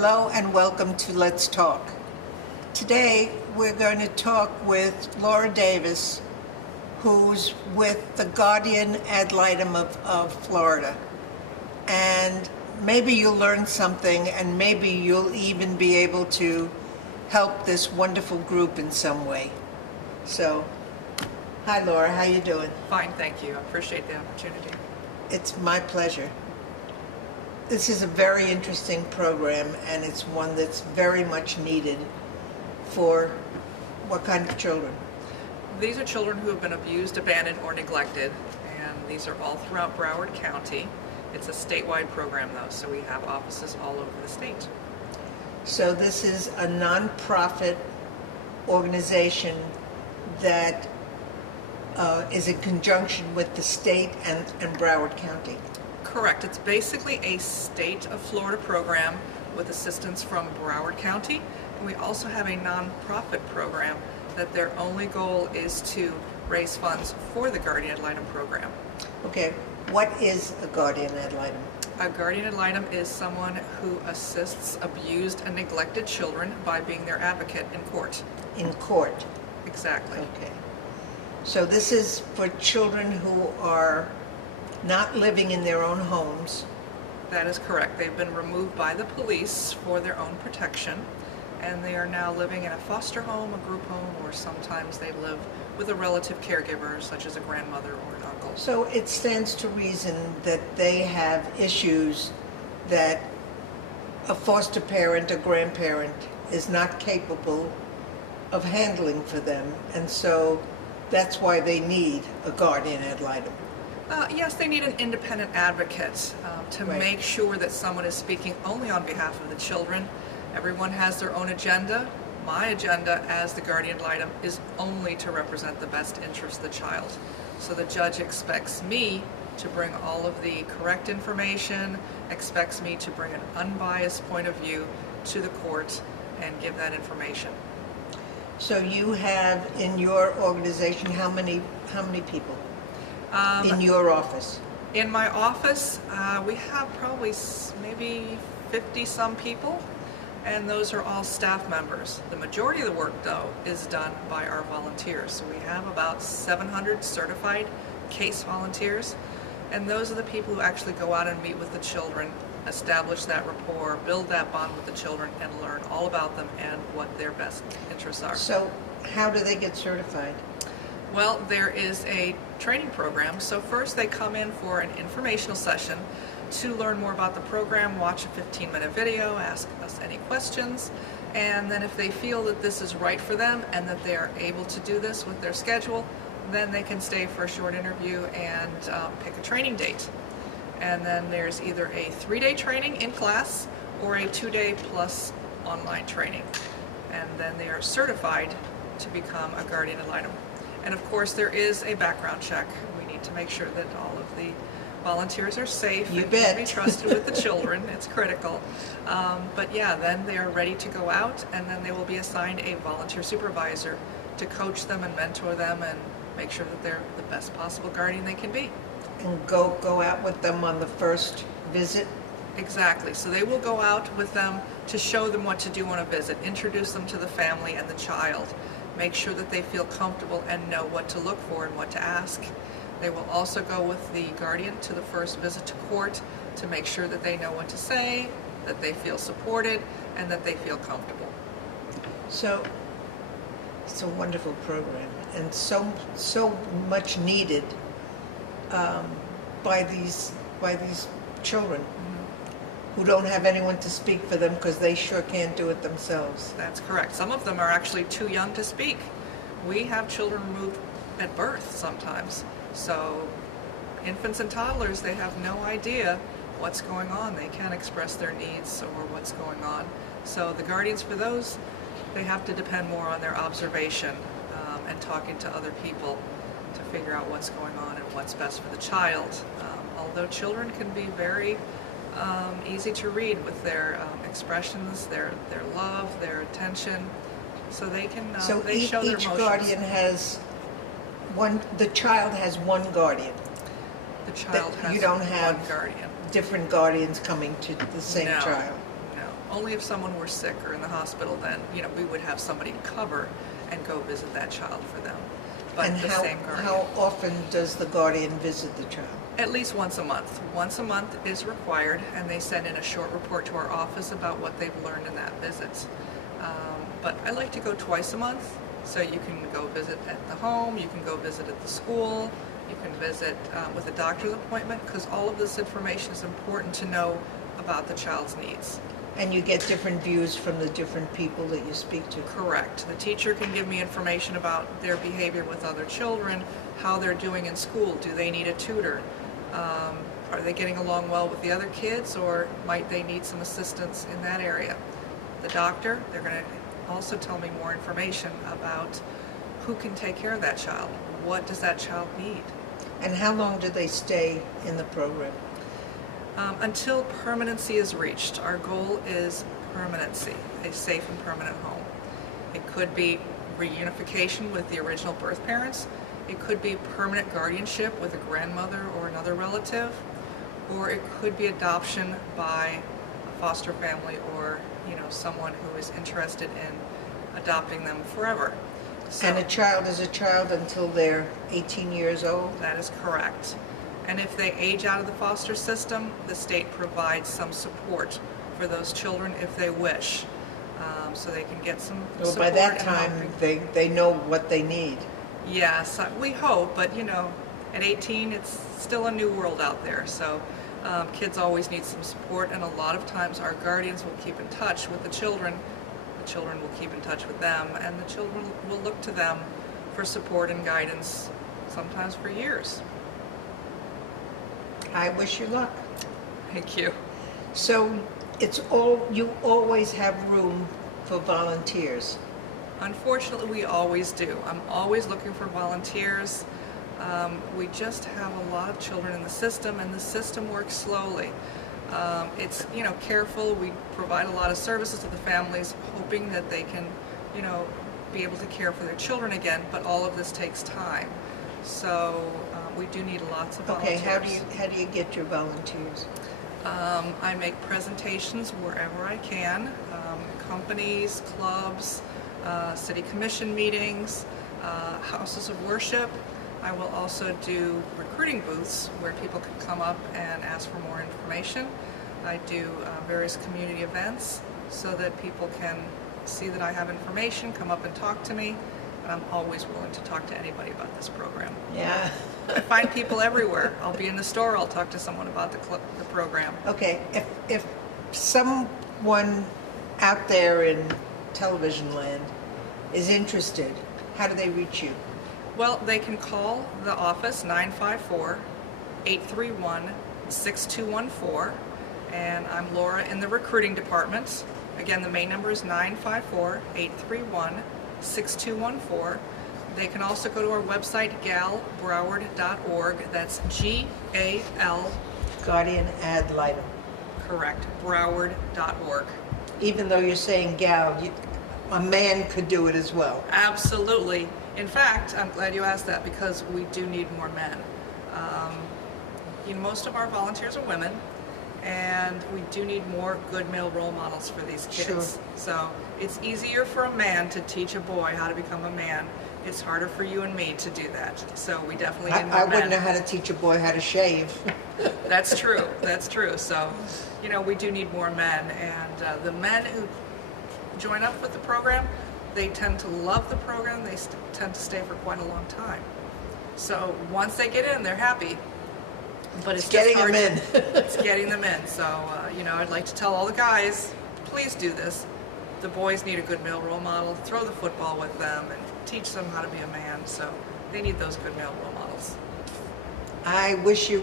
Hello and welcome to Let's Talk. Today we're going to talk with Laura Davis, who's with the Guardian ad litem of Florida. And maybe you'll learn something, and maybe you'll even be able to help this wonderful group in some way. So, hi Laura, how you doing? Fine, thank you. I appreciate the opportunity. It's my pleasure. This is a very interesting program, and it's one that's very much needed for what kind of children? These are children who have been abused, abandoned, or neglected, and these are all throughout Broward County. It's a statewide program, though, so we have offices all over the state. So this is a nonprofit organization that is in conjunction with the state and Broward County. Correct. It's basically a state of Florida program with assistance from Broward County. And we also have a nonprofit program that their only goal is to raise funds for the Guardian ad litem program. Okay, what is a Guardian ad litem? A Guardian ad litem is someone who assists abused and neglected children by being their advocate in court. In court? Exactly. Okay. So this is for children who are not living in their own homes. That is correct. They've been removed by the police for their own protection, and they are now living in a foster home, a group home, or sometimes they live with a relative caregiver, such as a grandmother or an uncle. So it stands to reason that they have issues that a foster parent, a grandparent, is not capable of handling for them, and so that's why they need a Guardian ad litem. Yes, they need an independent advocate to Right. make sure that someone is speaking only on behalf of the children. Everyone has their own agenda. My agenda as the Guardian ad litem is only to represent the best interest of the child. So the judge expects me to bring all of the correct information, expects me to bring an unbiased point of view to the court and give that information. So you have in your organization how many people in your office? In my office, we have probably maybe 50-some people, and those are all staff members. The majority of the work, though, is done by our volunteers. So we have about 700 certified case volunteers, and those are the people who actually go out and meet with the children, establish that rapport, build that bond with the children, and learn all about them and what their best interests are. So how do they get certified? Well, there is a training program. So first they come in for an informational session to learn more about the program, watch a 15-minute video, ask us any questions, and then if they feel that this is right for them and that they are able to do this with their schedule, then they can stay for a short interview and pick a training date. And then there's either a 3-day training in class or a 2-day plus online training. And then they are certified to become a Guardian ad litem. And of course, there is a background check. We need to make sure that all of the volunteers are safe and can be trusted with the children. It's critical. But yeah, then they are ready to go out, and then they will be assigned a volunteer supervisor to coach them and mentor them and make sure that they're the best possible guardian they can be. And go out with them on the first visit? Exactly. So they will go out with them to show them what to do on a visit, introduce them to the family and the child, make sure that they feel comfortable and know what to look for and what to ask. They will also go with the guardian to the first visit to court to make sure that they know what to say, that they feel supported, and that they feel comfortable. So it's a wonderful program, and so much needed by these children who don't have anyone to speak for them because they sure can't do it themselves. That's correct. Some of them are actually too young to speak. We have children removed at birth sometimes. So infants and toddlers, they have no idea what's going on. They can't express their needs or what's going on. So the guardians for those, they have to depend more on their observation and talking to other people to figure out what's going on and what's best for the child. Although children can be very easy to read with their expressions, their love, their attention, so they can they show their emotions. Each guardian has one. The child has one guardian. The child has you don't have one guardian. Different guardians coming to the same child. No, Only if someone were sick or in the hospital, then, we would have somebody to cover and go visit that child for them. But And the same guardian. how often does the guardian visit the child? At least once a month. Once a month is required, and they send in a short report to our office about what they've learned in that visit. But I like to go twice a month, so you can go visit at the home, you can go visit at the school, you can visit with a doctor's appointment, because all of this information is important to know about the child's needs. And you get different views from the different people that you speak to? Correct. The teacher can give me information about their behavior with other children, how they're doing in school. Do they need a tutor? Are they getting along well with the other kids, or might they need some assistance in that area? The doctor, they're going to also tell me more information about who can take care of that child. What does that child need? And how long do they stay in the program? Until permanency is reached. Our goal is permanency, a safe and permanent home. It could be reunification with the original birth parents. It could be permanent guardianship with a grandmother or another relative, or it could be adoption by a foster family or someone who is interested in adopting them forever. So, And a child is a child until they're 18 years old? that is correct. And if they age out of the foster system, the state provides some support for those children if they wish, so they can get some Well, support. by that and time, helping. they know what they need. Yes, we hope, but at 18, it's still a new world out there. So kids always need some support, and a lot of times our guardians will keep in touch with the children will keep in touch with them, and the children will look to them for support and guidance, sometimes for years. I wish you luck. Thank you. So you always have room for volunteers. Unfortunately, we always do. I'm always looking for volunteers. We just have a lot of children in the system, and the system works slowly. It's careful. We provide a lot of services to the families, hoping that they can be able to care for their children again. But all of this takes time, so we do need lots of volunteers. Okay, how do you get your volunteers? I make presentations wherever I can, companies, clubs, city commission meetings, houses of worship. I will also do recruiting booths where people can come up and ask for more information. I do various community events so that people can see that I have information, come up and talk to me, and I'm always willing to talk to anybody about this program. Yeah. I find people everywhere. I'll be in the store, I'll talk to someone about the program. Okay, if someone out there in television land is interested, how do they reach you? Well, they can call the office, 954-831-6214, and I'm Laura in the recruiting department. Again, the main number is 954-831-6214. They can also go to our website, galbroward.org. That's G-A-L. Guardian ad litem. Correct, broward.org. Even though you're saying gal, a man could do it as well. Absolutely. In fact, I'm glad you asked that, because we do need more men. Most of our volunteers are women, and we do need more good male role models for these kids. Sure. So it's easier for a man to teach a boy how to become a man. It's harder for you and me to do that. So we definitely need more I men. wouldn't know how to teach a boy how to shave. That's true. That's true. So, we do need more men, and the men who join up with the program, they tend to love the program. They tend to stay for quite a long time. So once they get in, they're happy. But it's getting just hard them in. It's getting them in. So, I'd like to tell all the guys, please do this. The boys need a good male role model. Throw the football with them and teach them how to be a man. So they need those good male role models. I wish you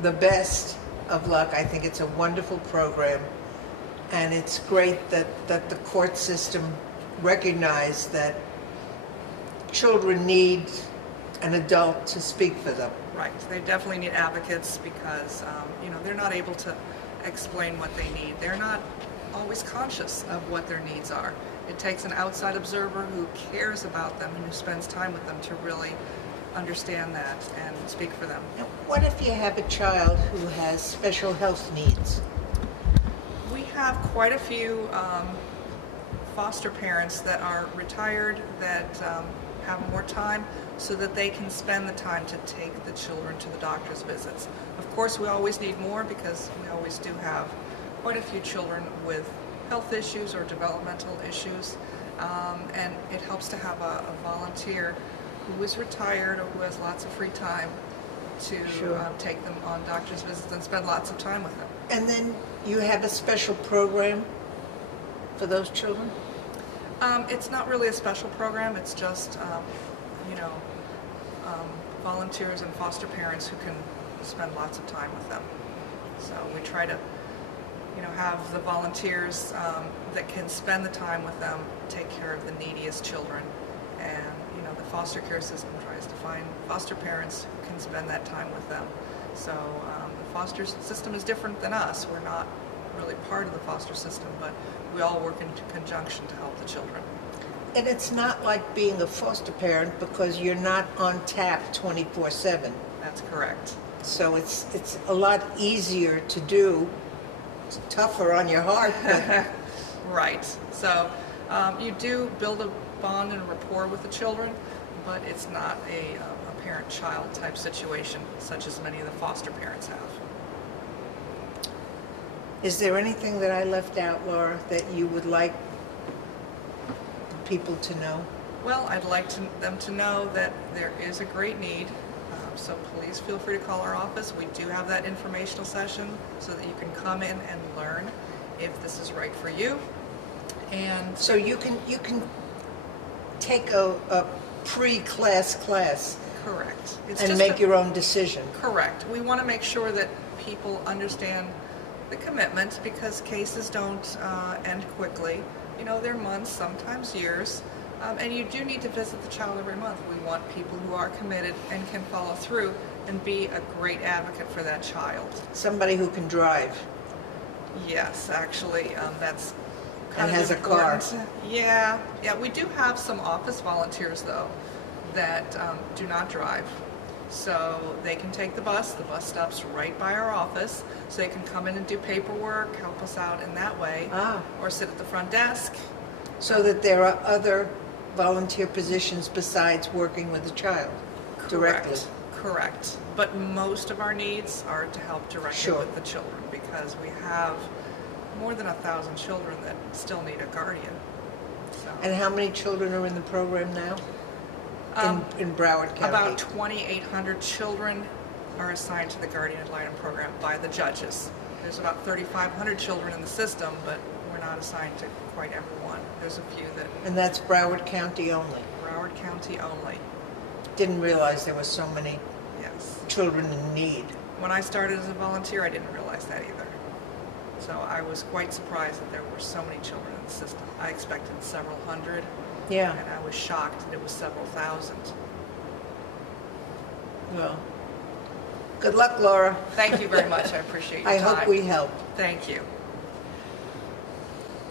the best of luck. I think it's a wonderful program, and it's great that the court system recognized that children need an adult to speak for them. Right. They definitely need advocates, because, they're not able to explain what they need. They're not always conscious of what their needs are. It takes an outside observer who cares about them and who spends time with them to really understand that and speak for them. Now, what if you have a child who has special health needs? We have quite a few foster parents that are retired that have more time so that they can spend the time to take the children to the doctor's visits. Of course, we always need more because we always do have quite a few children with health issues or developmental issues, and it helps to have a volunteer who is retired or who has lots of free time to take them on doctor's visits and spend lots of time with them. And then you have a special program for those children? It's not really a special program. It's just, volunteers and foster parents who can spend lots of time with them. So we try to, have the volunteers that can spend the time with them take care of the neediest children. And, the foster care system tries to find foster parents who can spend that time with them. So the foster system is different than us. We're not really part of the foster system, but we all work in conjunction to help the children. And it's not like being a foster parent because you're not on tap 24/7. That's correct. So it's a lot easier to do. It's tougher on your heart, but Right. So you do build a bond and rapport with the children, but it's not a parent-child type situation such as many of the foster parents have. is there anything that I left out, Laura, that you would like people to know? Well, I'd like them to know that there is a great need, so please feel free to call our office. We do have that informational session so that you can come in and learn if this is right for you. And So you can take a pre-class class correct. It's and just make your own decision. correct. We want to make sure that people understand the commitment because cases don't end quickly. They're months, sometimes years. And you do need to visit the child every month. We want people who are committed and can follow through and be a great advocate for that child. Somebody who can drive. Yes, actually, that's And kind of has a car. important. Yeah, we do have some office volunteers, though, that do not drive. So they can take the bus. The bus stops right by our office. So they can come in and do paperwork, help us out in that way, or sit at the front desk. So that there are other volunteer positions besides working with the child directly. Correct. But most of our needs are to help directly Sure. with the children because we have more than 1,000 children that still need a guardian. So, And how many children are in the program now? In Broward County? about 2,800 children are assigned to the Guardian ad litem program by the judges. There's about 3,500 children in the system, but we're not assigned to quite everyone. There's a few that And that's Broward County only? Broward County only. Didn't realize there were so many Yes. children in need. When I started as a volunteer, I didn't realize that either. So I was quite surprised that there were so many children in the system. I expected several hundred, Yeah, and I was shocked that it was several thousand. well, good luck, Laura. Thank you very much. I appreciate your I time. hope we help. Thank you.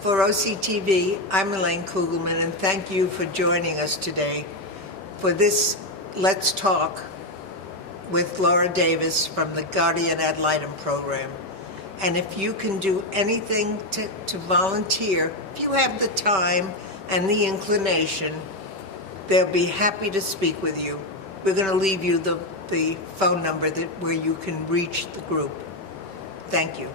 For OCTV, I'm Elaine Kugelman, and thank you for joining us today for this Let's Talk with Laura Davis from the Guardian ad litem program. And if you can do anything to volunteer, if you have the time and the inclination, they'll be happy to speak with you. We're going to leave you the phone number where you can reach the group. Thank you.